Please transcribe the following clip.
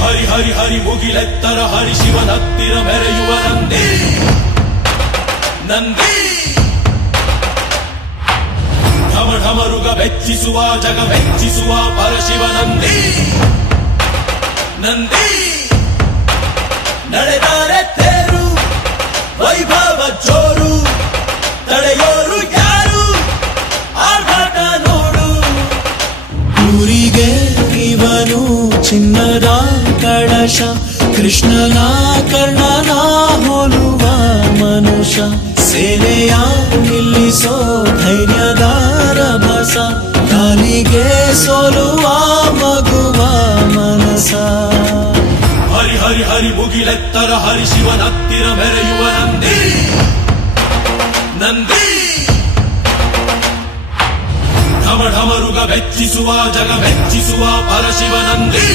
ಹರಿ ಹರಿ ಹರಿ ಮುಗಿಲೆತ್ತರ ಹರಿ ಶಿವನತ್ತಿರ ಮೆರೆಯುವ ನಂದಿ ನಂದಿ ಢಮ ಢಮರುಗ ಬೆಚ್ಚಿಸುವ ಜಗ ಮೆಚ್ಚಿಸುವ ಪರಶಿವ ನಂದಿ ನಂದಿ ನಡೆದಾರೆ ತೇರು ವೈಭವ ಜೋರು ತಡೆಯೋರು ಯಾರು ಆರ್ಭಟ ನೋಡು ಊರಿಗೆ ಇವನು ಚಿನ್ನದ ಕಳಶ ಕೃಷ್ಣನ ಕರ್ಣನ ಹೋಲುವ ಮನುಷ್ಯ ಸೇನೆಯ ನಿಲ್ಲಿಸೋ ಧೈರ್ಯದ ರಭಸ ಕಾಲಿಗೆ ಸೋಲುವ ಮಗುವ ಮನಸ ಹರಿ ಹರಿ ಹರಿ ಮುಗಿಲೆತ್ತರ ಹರಿ ಶಿವನತ್ತಿರ ಮೆರೆಯುವ ನಂದಿ ನಂದಿ ಢಮ ಢಮರುಗ ಬೆಚ್ಚಿಸುವ ಜಗ ಮೆಚ್ಚಿಸುವ ಪರಶಿವ ನಂದಿ